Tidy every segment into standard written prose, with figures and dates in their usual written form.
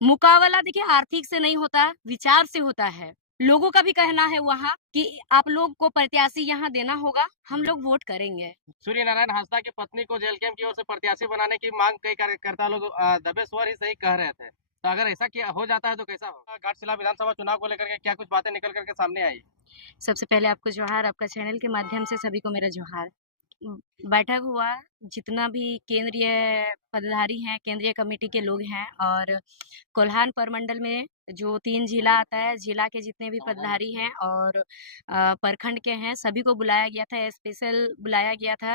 मुकाबला देखिए आर्थिक से नहीं होता, विचार से होता है। लोगों का भी कहना है वहाँ कि आप लोग को प्रत्याशी यहाँ देना होगा, हम लोग वोट करेंगे। सूर्य नारायण हांसदा की पत्नी को जेल कैंप की ओर से प्रत्याशी बनाने की मांग कई कार्यकर्ता लोग दबे स्वर ही सही कह रहे थे। तो अगर ऐसा किया हो जाता है तो कैसा हो? घाटशिला विधानसभा चुनाव को लेकर के क्या कुछ बातें निकल करके सामने आई? सबसे पहले आपको जोहार, आपका चैनल के माध्यम से सभी को मेरा जोहार। बैठक हुआ, जितना भी केंद्रीय पदाधिकारी हैं, केंद्रीय कमेटी के लोग हैं और कोल्हान प्रमंडल में जो 3 जिला आता है, जिला के जितने भी पदाधिकारी हैं और प्रखंड के हैं, सभी को बुलाया गया था, स्पेशल बुलाया गया था।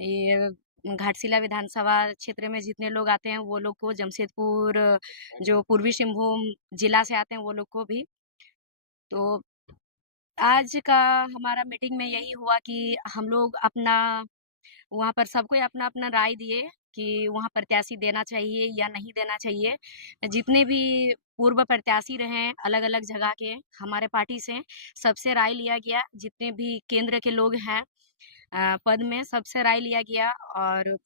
ये घाटशिला विधानसभा क्षेत्र में जितने लोग आते हैं, वो लोग को जमशेदपुर जो पूर्वी सिंहभूम जिला से आते हैं, वो लोग को भी। तो आज का हमारा मीटिंग में यही हुआ कि हम लोग अपना वहाँ पर सबको अपना-अपना राय दिए कि वहाँ प्रत्याशी देना चाहिए या नहीं देना चाहिए। जितने भी पूर्व प्रत्याशी रहे अलग-अलग जगह के हमारे पार्टी से, सबसे राय लिया गया। जितने भी केंद्र के लोग हैं पद में सबसे राय लिया गया और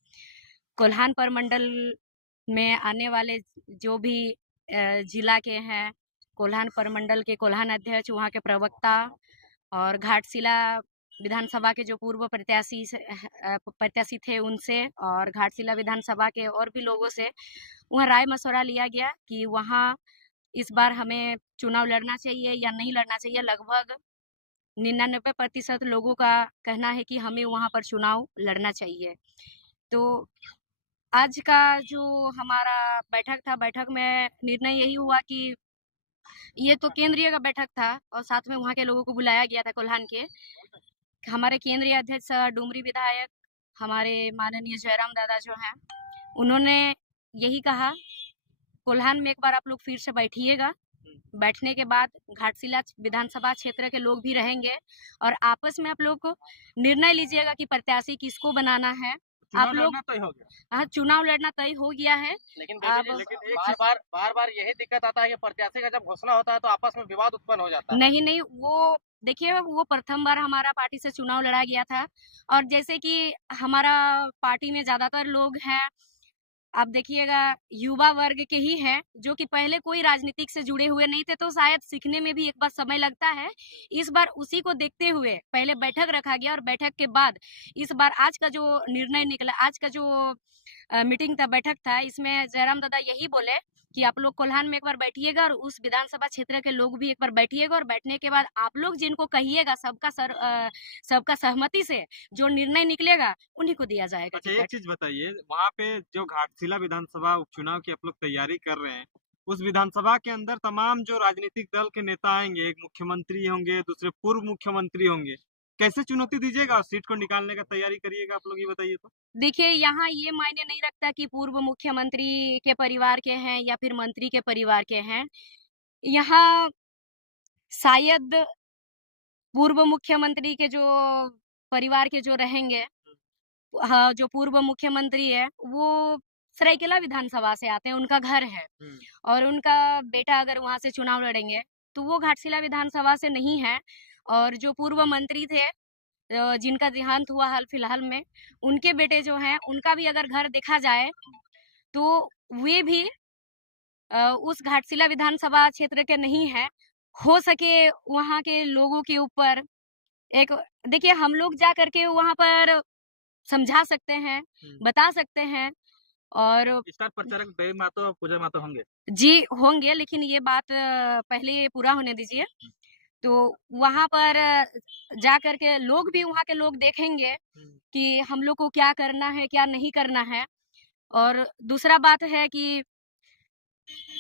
कोल्हान प्रमंडल में आने वाले जो भी जिला के हैं, कोल्हान प्रमंडल के कोल्हान अध्यक्ष, वहाँ के प्रवक्ता और घाटशिला विधानसभा के जो पूर्व प्रत्याशी थे उनसे और घाटशिला विधानसभा के और भी लोगों से वहाँ राय मशवरा लिया गया कि वहाँ इस बार हमें चुनाव लड़ना चाहिए या नहीं लड़ना चाहिए। लगभग 99% लोगों का कहना है कि हमें वहाँ पर चुनाव लड़ना चाहिए। तो आज का जो हमारा बैठक था, बैठक में निर्णय यही हुआ कि ये तो केंद्रीय का बैठक था और साथ में वहाँ के लोगों को बुलाया गया था कोल्हान के। हमारे केंद्रीय अध्यक्ष डुमरी विधायक हमारे माननीय जयराम दादा जो हैं, उन्होंने यही कहा कोल्हान में एक बार आप लोग फिर से बैठिएगा। बैठने के बाद घाटशिला विधानसभा क्षेत्र के लोग भी रहेंगे और आपस में आप लोग को निर्णय लीजिएगा कि प्रत्याशी किसको बनाना है। आप लोग तय हो गया। हाँ, चुनाव लड़ना तय हो गया है। लेकिन अब लेकिन बार बार यही दिक्कत आता है कि प्रत्याशी का जब घोषणा होता है तो आपस में विवाद उत्पन्न हो जाता है। नहीं नहीं, वो देखिए वो प्रथम बार हमारा पार्टी से चुनाव लड़ा गया था और जैसे कि हमारा पार्टी में ज्यादातर लोग हैं, आप देखिएगा युवा वर्ग के ही हैं जो कि पहले कोई राजनीतिक से जुड़े हुए नहीं थे, तो शायद सीखने में भी एक बार समय लगता है। इस बार उसी को देखते हुए पहले बैठक रखा गया और बैठक के बाद इस बार आज का जो निर्णय निकला, आज का जो मीटिंग था, बैठक था, इसमें जयराम दादा यही बोले कि आप लोग कोल्हान में एक बार बैठिएगा और उस विधानसभा क्षेत्र के लोग भी एक बार बैठिएगा और बैठने के बाद आप लोग जिनको कहिएगा सबका सहमति से जो निर्णय निकलेगा उन्हीं को दिया जाएगा अच्छा, एक टिकट। चीज बताइए, वहाँ पे जो घाटशिला विधानसभा उपचुनाव की आप लोग तैयारी कर रहे हैं, उस विधानसभा के अंदर तमाम जो राजनीतिक दल के नेता आएंगे, एक मुख्यमंत्री होंगे, दूसरे पूर्व मुख्यमंत्री होंगे, कैसे चुनौती दीजिएगा और सीट को निकालने का तैयारी करिएगा, आप लोग ये बताइए तो। देखिए यहाँ ये मायने नहीं रखता कि पूर्व मुख्यमंत्री के परिवार के हैं या फिर मंत्री के परिवार के हैं। यहाँ शायद पूर्व मुख्यमंत्री के जो परिवार के जो रहेंगे, हाँ, जो पूर्व मुख्यमंत्री है वो सरायकेला विधानसभा से आते हैं, उनका घर है और उनका बेटा अगर वहां से चुनाव लड़ेंगे तो वो घाटशिला विधानसभा से नहीं है। और जो पूर्व मंत्री थे जिनका देहांत हुआ हाल फिलहाल में, उनके बेटे जो हैं उनका भी अगर घर देखा जाए तो वे भी उस घाटशिला विधानसभा क्षेत्र के नहीं है। हो सके वहाँ के लोगों के ऊपर एक, देखिए हम लोग जा करके वहाँ पर समझा सकते हैं, बता सकते हैं और स्टार प्रचारक देवी मातो और पूजा मातो होंगे। जी होंगे, लेकिन ये बात पहले पूरा होने दीजिए। तो वहाँ पर जा करके लोग भी वहाँ के लोग देखेंगे कि हम लोग को क्या करना है, क्या नहीं करना है। और दूसरा बात है कि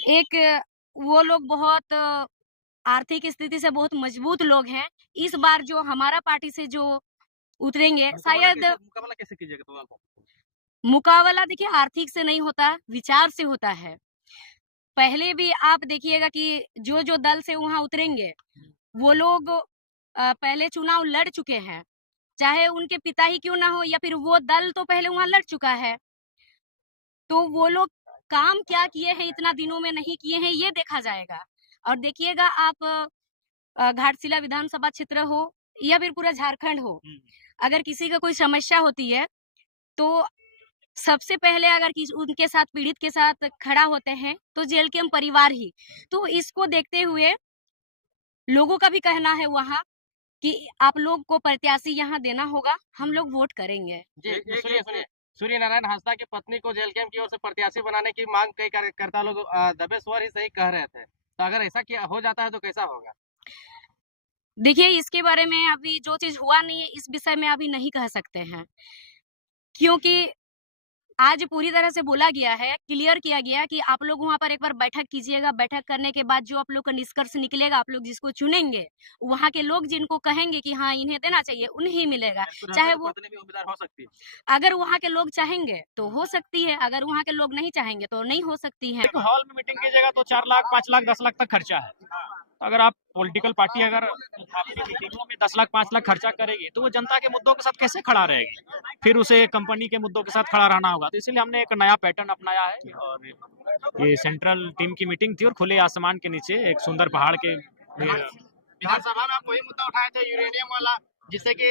एक वो लोग बहुत आर्थिक स्थिति से बहुत मजबूत लोग हैं। इस बार जो हमारा पार्टी से जो उतरेंगे शायद मुकाबला कैसे कीजिएगा तो आप? मुकाबला देखिए आर्थिक से नहीं होता, विचार से होता है। पहले भी आप देखिएगा कि जो दल से वहाँ उतरेंगे वो लोग पहले चुनाव लड़ चुके हैं, चाहे उनके पिता ही क्यों ना हो या फिर वो दल तो पहले वहाँ लड़ चुका है। तो वो लोग काम क्या किए हैं इतना दिनों में नहीं किए हैं, ये देखा जाएगा। और देखिएगा आप घाटशिला विधानसभा क्षेत्र हो या फिर पूरा झारखंड हो, अगर किसी का कोई समस्या होती है तो सबसे पहले अगर उनके साथ पीड़ित के साथ खड़ा होते हैं तो जेल कैंप परिवार ही। तो इसको देखते हुए लोगों का भी कहना है वहाँ कि आप लोग को प्रत्याशी यहाँ देना होगा, हम लोग वोट करेंगे। जी सुनिए सूर्य नारायण हांसदा की पत्नी को जेल कैंप की ओर से प्रत्याशी बनाने की मांग कई कार्यकर्ता लोग दबे स्वर ही सही कह रहे थे, तो अगर ऐसा किया हो जाता है तो कैसा होगा? देखिए, इसके बारे में अभी जो चीज हुआ नहीं है इस विषय में अभी नहीं कह सकते हैं, क्योंकि आज पूरी तरह से बोला गया है, क्लियर किया गया कि आप लोग वहाँ पर एक बार बैठक कीजिएगा, बैठक करने के बाद जो आप लोग का निष्कर्ष निकलेगा, आप लोग जिसको चुनेंगे, वहाँ के लोग जिनको कहेंगे कि हाँ इन्हें देना चाहिए, उन्हें मिलेगा। चाहे वो पत्नी भी उम्मीदवार हो सकती है। अगर वहाँ के लोग चाहेंगे तो हो सकती है, अगर वहाँ के लोग नहीं चाहेंगे तो नहीं हो सकती है। हॉल में मीटिंग कीजिएगा तो 4 लाख 5 लाख 10 लाख तक खर्चा है। अगर आप पॉलिटिकल पार्टी अगर आपकी मीटिंगों में 10 लाख 5 लाख खर्चा करेगी तो वो जनता के मुद्दों के साथ कैसे खड़ा रहेगी, फिर उसे कंपनी के मुद्दों के साथ खड़ा रहना होगा। तो इसलिए हमने एक नया पैटर्न अपनाया है और ये सेंट्रल टीम की मीटिंग थी और खुले आसमान के नीचे एक सुंदर पहाड़ के विधानसभा में आप वही मुद्दा उठाए थे यूरेनियम वाला, जिससे कि